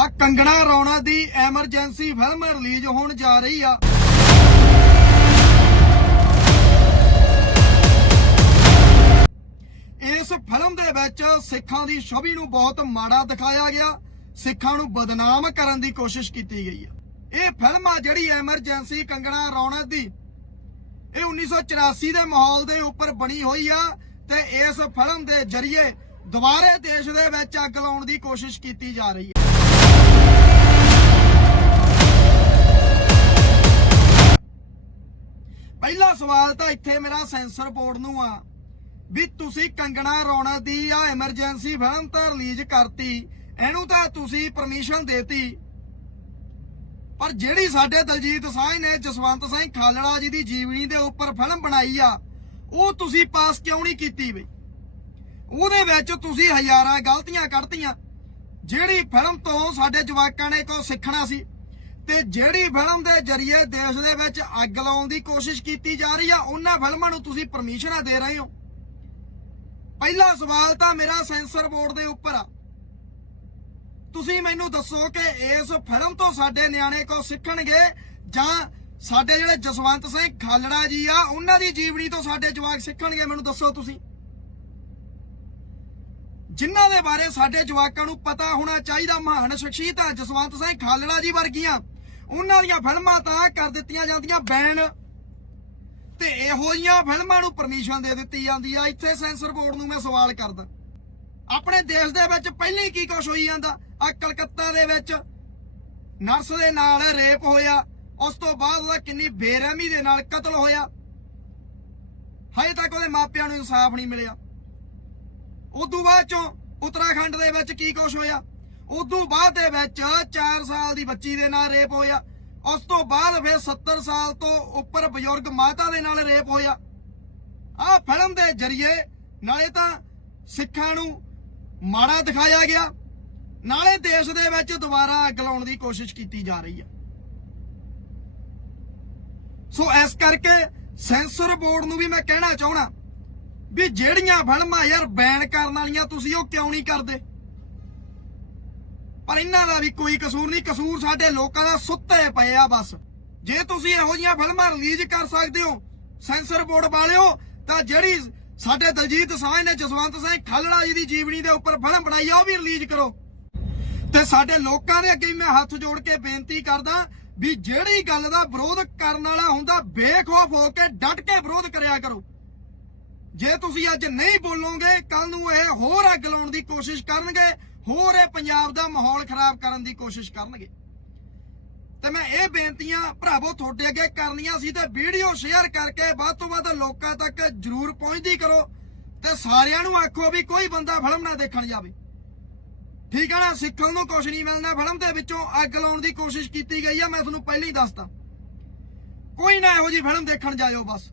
ਆ ਕੰਗਣਾ ਰੌਣਾ ਦੀ emergency film release ਹੋਣ ਜਾ ਰਹੀ ਆ। ਇਸ ਫਿਲਮ ਦੇ ਵਿੱਚ ਸਿੱਖਾਂ ਦੀ ਛਵੀ ਨੂੰ ਬਹੁਤ ਮਾੜਾ ਦਿਖਾਇਆ ਗਿਆ। ਸਿੱਖਾਂ ਨੂੰ ਬਦਨਾਮ ਕਰਨ ਦੀ ਕੋਸ਼ਿਸ਼ ਕੀਤੀ ਗਈ ਆ। ਇਹ ਫਿਲਮ ਆ ਜਿਹੜੀ ਐਮਰਜੈਂਸੀ ਕੰਗਣਾ ਰੌਣਕ ਦੀ। ਇਹ 1984 ਦੇ ਮਾਹੌਲ ਦੇ ਉੱਪਰ ਬਣੀ ਹੋਈ ਆ ਤੇ ਇਸ ਫਿਲਮ ਦੇ ਜ਼ਰੀਏ ਦੁਬਾਰੇ ਦੇਸ਼ ਦੇ ਵਿੱਚ ਅੱਗ ਲਾਉਣ ਦੀ ਕੋਸ਼ਿਸ਼ ਕੀਤੀ ਜਾ ਰਹੀ ਹੈ ਸਵਾਲ ਤਾਂ ਇੱਥੇ ਮੇਰਾ ਸੈਂਸਰ ਬੋਰਡ ਨੂੰ ਆ ਵੀ ਤੁਸੀਂ ਕੰਗਣਾ ਰੌਣਕ ਦੀ ਆ ਐਮਰਜੈਂਸੀ ਫਿਲਮ ਤਾਂ ਰਿਲੀਜ਼ ਕਰਤੀ, ਇਹਨੂੰ ਤਾਂ ਤੁਸੀਂ ਪਰਮਿਸ਼ਨ ਦੇਤੀ। ਪਰ ਜਿਹੜੀ ਸਾਡੇ ਦਲਜੀਤ ਸਾਂਝ ਨੇ ਜਸਵੰਤ ਸਿੰਘ ਖਾਲੜਾ ਜੀ ਦੀ ਜੀਵਨੀ ਦੇ ਉੱਪਰ ਫਿਲਮ ਬਣਾਈ ਆ, ਉਹ ਤੁਸੀਂ ਪਾਸ ਕਿਉਂ ਨਹੀਂ ਕੀਤੀ ਬਈ? ਉਹਦੇ ਵਿੱਚ ਤੁਸੀਂ ਹਜ਼ਾਰਾਂ ਗਲਤੀਆਂ ਕੱਢਤੀਆਂ। ਜਿਹੜੀ ਫਿਲਮ ਤੋਂ ਸਾਡੇ ਜਵਾਕਾਂ ਨੇ ਕੋ ਸਿੱਖਣਾ ਸੀ ਤੇ ਜਿਹੜੀ ਫਿਲਮ ਦੇ ਜ਼ਰੀਏ ਦੇਸ਼ ਦੇ ਵਿੱਚ ਅੱਗ ਲਾਉਣ ਦੀ ਕੋਸ਼ਿਸ਼ ਕੀਤੀ ਜਾ ਰਹੀ ਆ, ਉਹਨਾਂ ਫਿਲਮਾਂ ਨੂੰ ਤੁਸੀਂ ਪਰਮਿਸ਼ਨਾਂ ਦੇ ਰਹੇ ਹੋ। ਪਹਿਲਾ ਸਵਾਲ ਤਾਂ ਮੇਰਾ ਸੈਂਸਰ ਬੋਰਡ ਦੇ ਉੱਪਰ ਆ। ਤੁਸੀਂ ਮੈਨੂੰ ਦੱਸੋ ਕਿ ਇਸ ਫਿਲਮ ਤੋਂ ਸਾਡੇ ਨਿਆਣੇ ਕੋ ਸਿੱਖਣਗੇ ਜਾਂ ਸਾਡੇ ਜਿਹੜੇ ਜਸਵੰਤ ਸਿੰਘ ਖਾਲੜਾ ਜੀ ਆ, ਉਹਨਾਂ ਦੀ ਜੀਵਨੀ ਤੋਂ ਸਾਡੇ ਜਵਾਕ ਸਿੱਖਣਗੇ, ਮੈਨੂੰ ਦੱਸੋ ਤੁਸੀਂ। ਜਿਨ੍ਹਾਂ ਦੇ ਬਾਰੇ ਸਾਡੇ ਜਵਾਕਾਂ ਨੂੰ ਪਤਾ ਹੋਣਾ ਚਾਹੀਦਾ, ਮਹਾਨ ਸ਼ਖਸੀਅਤਾਂ ਜਸਵੰਤ ਸਿੰਘ ਖਾਲੜਾ ਜੀ ਵਰਗੀਆਂ। ਉਹਨਾਂ ਦੀਆਂ ਫਿਲਮਾਂ ਤਾਂ ਕਰ ਦਿੱਤੀਆਂ ਜਾਂਦੀਆਂ, ਬੈਨ। ਤੇ ਇਹੋ ਜਿਹੀਆਂ ਫਿਲਮਾਂ ਨੂੰ ਪਰਮਿਸ਼ਨ ਦੇ ਦਿੱਤੀ ਜਾਂਦੀ ਆ। ਇੱਥੇ ਸੈਂਸਰ ਬੋਰਡ ਨੂੰ ਮੈਂ ਸਵਾਲ ਕਰਦਾ। ਆਪਣੇ ਦੇਸ਼ ਦੇ ਵਿੱਚ ਪਹਿਲਾਂ ਹੀ ਕੀ ਕੁਛ ਹੋਈ ਜਾਂਦਾ? ਆ ਕਲਕੱਤਾ ਦੇ ਵਿੱਚ ਨਰਸ ਦੇ ਨਾਲ ਰੇਪ ਹੋਇਆ। ਉਸ ਤੋਂ ਬਾਅਦ ਉਹਦਾ ਕਿੰਨੀ ਬੇਰਹਿਮੀ ਦੇ ਨਾਲ ਕਤਲ ਹੋਇਆ। ਹਜੇ ਤੱਕ ਉਹਦੇ ਮਾਪਿਆਂ ਨੂੰ ਇਨਸਾਫ ਨਹੀਂ ਮਿਲਿਆ। ਉਦੋਂ ਬਾਅਦ ਚੋਂ ਉੱਤਰਾਖੰਡ ਦੇ ਵਿੱਚ ਕੀ ਕੁਛ ਹੋਇਆ? ਉਦੋਂ ਬਾਅਦ ਦੇ ਵਿੱਚ 4 ਸਾਲ ਦੀ ਬੱਚੀ ਦੇ ਨਾਲ ਰੇਪ ਹੋਇਆ। ਉਸ ਤੋਂ ਬਾਅਦ ਫਿਰ 70 ਸਾਲ ਤੋਂ ਉੱਪਰ ਬਜ਼ੁਰਗ ਮਾਤਾ ਦੇ ਨਾਲ ਰੇਪ ਹੋਇਆ। ਆਹ ਫਿਲਮ ਦੇ ਜ਼ਰੀਏ ਨਾਲੇ ਤਾਂ ਸਿੱਖਾਂ ਨੂੰ ਮਾੜਾ ਦਿਖਾਇਆ ਗਿਆ। ਨਾਲੇ ਦੇਸ਼ ਦੇ ਵਿੱਚ ਦੁਬਾਰਾ ਅੱਗ ਲਾਉਣ ਦੀ ਕੋਸ਼ਿਸ਼ ਕੀਤੀ ਜਾ ਰਹੀ ਹੈ ਸੋ ਇਸ ਕਰਕੇ ਸੈਂਸਰ ਬੋਰਡ ਨੂੰ ਵੀ ਮੈਂ ਕਹਿਣਾ ਚਾਹਣਾ ਵੀ ਜਿਹੜੀਆਂ ਫਿਲਮਾਂ ਯਾਰ ਬੈਨ ਕਰਨ ਵਾਲੀਆਂ, ਤੁਸੀਂ ਉਹ ਕਿਉਂ ਨਹੀਂ ਕਰਦੇ? ਪਰ ਇਹਨਾਂ ਦਾ ਵੀ ਕੋਈ ਕਸੂਰ ਨਹੀਂ। ਕਸੂਰ ਸਾਡੇ ਲੋਕਾਂ ਦਾ ਸੁੱਤੇ ਪਏ ਆ ਬਸ। ਜੇ ਤੁਸੀਂ ਇਹੋ ਜਿਹੀਆਂ ਫਿਲਮਾਂ ਰਿਲੀਜ਼ ਕਰ ਸਕਦੇ ਹੋ, ਸੈਂਸਰ ਬੋਰਡ ਵਾਲਿਓ, ਤਾਂ ਜਿਹੜੀ ਸਾਡੇ ਦਲਜੀਤ ਸਾਂਝ ਨੇ ਜਸਵੰਤ ਸਿੰਘ ਖਾਲੜਾ ਜੀ ਦੀ ਜੀਵਨੀ ਦੇ ਉੱਪਰ ਫਿਲਮ ਬਣਾਈ ਆ, ਉਹ ਵੀ ਰਿਲੀਜ਼ ਕਰੋ। ਤੇ ਸਾਡੇ ਲੋਕਾਂ ਦੇ ਅੱਗੇ ਮੈਂ ਹੱਥ ਜੋੜ ਕੇ ਬੇਨਤੀ ਕਰਦਾ ਵੀ ਜਿਹੜੀ ਗੱਲ ਦਾ ਵਿਰੋਧ ਕਰਨ ਵਾਲਾ ਹੁੰਦਾ, ਬੇਖੌਫ ਹੋ ਕੇ ਡਟ ਕੇ ਵਿਰੋਧ ਕਰਿਆ ਕਰੋ। ਜੇ ਤੁਸੀਂ ਅੱਜ ਨਹੀਂ ਬੋਲੋਗੇ ਕੱਲ ਨੂੰ ਇਹ ਹੋਰ ਅੱਗ ਲਾਉਣ ਦੀ ਕੋਸ਼ਿਸ਼ ਕਰਨਗੇ ਹੋਰ ਇਹ ਪੰਜਾਬ ਦਾ ਮਾਹੌਲ ਖਰਾਬ ਕਰਨ ਦੀ ਕੋਸ਼ਿਸ਼ ਕਰਨਗੇ। ਤੇ ਮੈਂ ਇਹ ਬੇਨਤੀਆਂ ਭਰਾਵੋ ਤੁਹਾਡੇ ਅੱਗੇ ਕਰਨੀਆਂ ਸੀ ਤੇ ਵੀਡੀਓ ਸ਼ੇਅਰ ਕਰਕੇ ਵੱਧ ਤੋਂ ਵੱਧ ਲੋਕਾਂ ਤੱਕ ਜਰੂਰ ਪਹੁੰਚਦੀ ਕਰੋ ਤੇ ਸਾਰਿਆਂ ਨੂੰ ਆਖੋ ਵੀ ਕੋਈ ਬੰਦਾ ਫਿਲਮ ਨਾ ਦੇਖਣ ਜਾਵੇ। ਠੀਕ ਹੈ ਨਾ? ਸਿੱਖਣ ਨੂੰ ਕੁਝ ਨਹੀਂ ਮਿਲਣਾ। ਫਿਲਮ ਦੇ ਵਿੱਚੋਂ ਅੱਗ ਲਾਉਣ ਦੀ ਕੋਸ਼ਿਸ਼ ਕੀਤੀ ਗਈ ਆ, ਮੈਂ ਤੁਹਾਨੂੰ ਪਹਿਲਾਂ ਹੀ ਦੱਸਦਾ। ਕੋਈ ਨਾ ਇਹੋ ਜੀ ਫਿਲਮ ਦੇਖਣ ਜਾਇਓ ਬਸ।